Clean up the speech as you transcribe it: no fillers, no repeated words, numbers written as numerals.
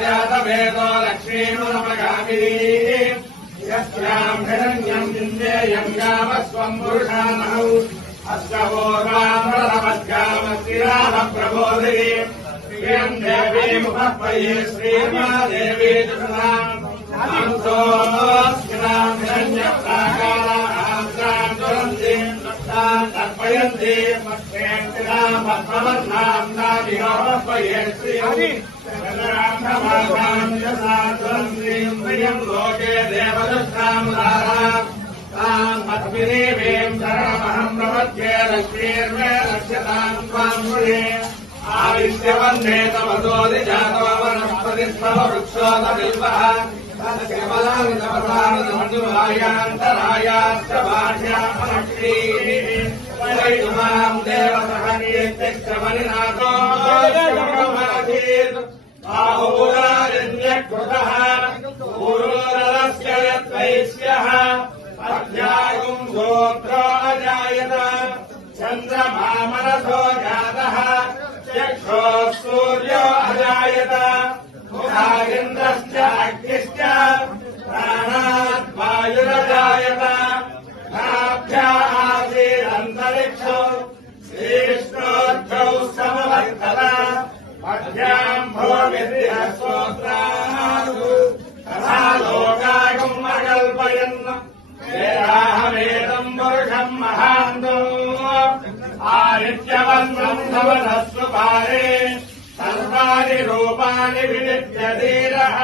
जातवेदो लक्ष्मीमुपगामिनी यस्याम् हिरण्यम् चिन्तेयम् गामस्वम् पुरुषानहौ अश्वोर्वामृतमद्गामस्तिरामप्रबोधिनी श्रियम् देवीमुपह्वये श्रीमादेवी दुषदाम् हंसोऽस्मिनाम् हिरण्यप्राकाराम् ताम् दुरन्तीम् ताम् तर्पयन्ति मत्स्येऽस्मिनाम् पद्मवर्णाम् नाभिहोपह्वये श्रियम् राममाम् यसा दुरन्तीम् प्रियम् लोके देवदुष्टाम् राराम् ताम् पद्मिनीवीम् शरणमहम् प्रपद्ये लक्ष्मीर्मे लक्ष्यताम् त्वाम् मुळे आविश्यवन्ने तमसोदिजातवनस्पतिस्ववृक्षोदबिल्वः तत्केवलामितपदानमनुवायान्तरायाश्च भाष्यामलक्ष्मीः वैतुमाम् देवसहनीत्यक्षमनिनाथो बाहुराजन्यकृतः पूर्वरस्य यद्वैश्यः अध्यायुम् गोत्रो अजायत चन्द्रमामनसो जातः चक्षुः सूर्यो अजायत मुखागिन्द्रश्च अग्निश्च प्राणात् वायुरजायत नाभ्या आसीदन्तरिक्षो श्रीविष्णोर्धौ समवर्तत मध्याम् भूमिर्यस्तोत्रासु तथा लोकागम् अकल्पयन् वेदाहमेदम् पुरुषम् महान्तो आदित्यवन्नम् धवनस्वपारे सर्वाणि रूपाणि विनित्य धीरः